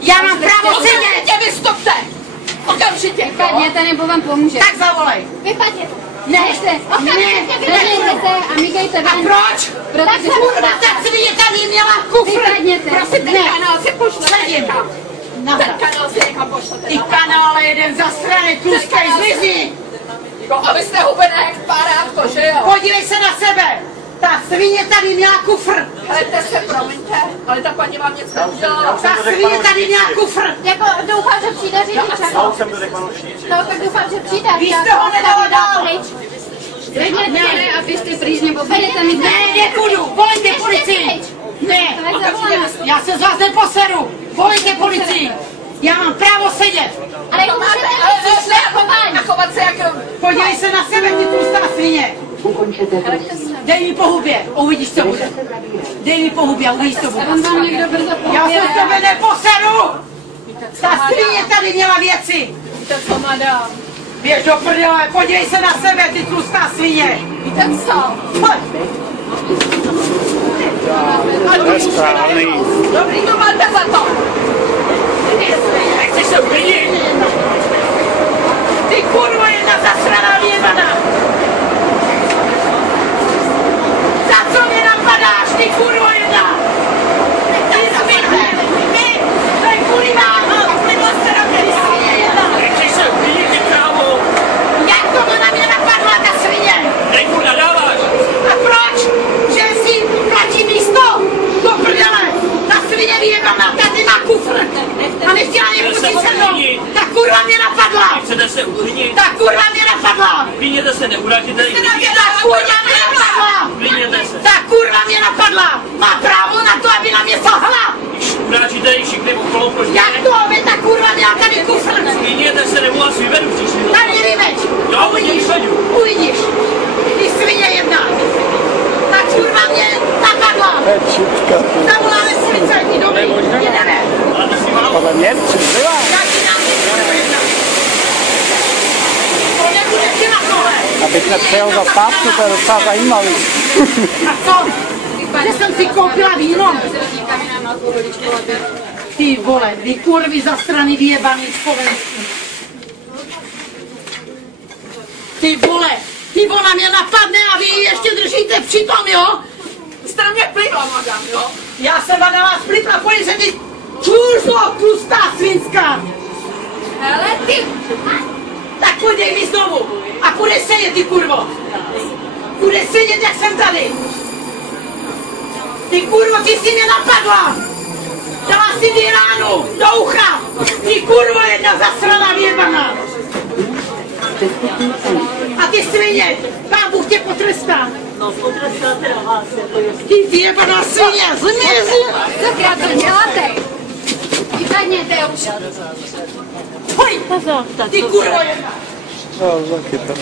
Já mám právo sedět! Okamžitě vystupte! Okamžitě! Vypadněte, nebo vám pomůže. Tak zavolej! Vypadněte! Ne! Vypadněte a migejte A ven. proč? Kurva, ta svině tady měla kufr! Vypadněte! Prosím, ten kanál si pošlete Sedím. někam. Ten kanál si někam pošlete. Ty kanále jeden zasraný, tluskej, zmizni! Jo, abyste hubené jak párátko, že jo? Podívej se na sebe! Ta svině tady měla kufr! Helejte se, promiňte, ale ta paní vám nic neudělala. Ta svině tady měla kufr! Jako doufám, že přijde řidič. Já už jsem to řekl panu všichni. No, tak doufám, že přijde. Víš toho nedala dál! Ne, a běžte pryč, nebo budete mít... Ne, nepůjdu! Volejte policii! Ne! Já se z vás neposeru! Volejte policii! Já mám právo sedět! Ale jak máte A chovat se jak... Podívej se na sebe, ty tlustá svině! Dej mi po hubě, uvidíš, co bude. Dej mi po hubě a uvidíš, co bude. On vám někdo brzo Já pověděl. se z tebe neposeru! Ta svině tady měla věci! Víte co, madam? Běž do prdele, podívej se na sebe, ty tlustá svině! Víte co? Pojď! Nesprávný. Dobrý, to máte za to! Nechceš se uklidit? Ty kurva jedna zasraná věmana! Za co mě napadáš, ty kurva jedna? Ty zmizne! Ty! To je kvůli vám! Ty svině jedna! Nechceš se uklidit, ty krávo! Jak to na mě napadla ta svině? Nejku nadáváš! A proč? Že si platí místo? Do prdele! Ta svině vyjebaná, tady má kufr! A nechtěla mě pustit se mnou! Ta kurva mě napadla! Chcete se uklidnit? Ta kurva mě napadla! Uklidněte se, neurážíte lidi. Ta kurva mě napadla! Uklidněte se. Ta kurva mě napadla! Má právo na to, aby na mě sahla! Když urážíte i všichni okolo koží. Jak to, aby ta kurva měla tady kufr? Uklidněte se, nebo vás vyvedu příště. Tady vyveď! Jo, Uvidíš! vyvedu. Uvidíš! Ty svině jedna! Ta kurva mě napadla! Zavoláme policajti, dobrý, jedeme! Ale to si vám... Podle mě přizvila. Já ti dám kurva jedna! To nebude ti na tohle! Abych nepřejel za zpátky, to je docela zajímavý. A co? Že jsem si koupila víno? Ty vole, vy kurvy zastrany vyjebaný Slovensku. Ty vole mě napadne a vy ji ještě držíte přitom, jo? Jste na mě plivla, madam, jo? Já jsem na vás plitla, pojď se ty čůžlo, tlustá svinská. Hele, ty... Tak pojď dej mi znovu a půjdeš sedět, ty kurvo. Půjdeš sedět, jak jsem tady. Ty kurvo, ty jsi mě napadla. Dala si mi ránu do ucha. Ty kurvo, jedna zasraná vyjebaná. A ty svině, Pán Bůh tě potrestá. No, potrestáte vás, jako jestli... Ty vyjebaná svině, zmizi. Zakrát to děláte. Vypadněte už. Pojď, ty kurvo jedna. No, taky to.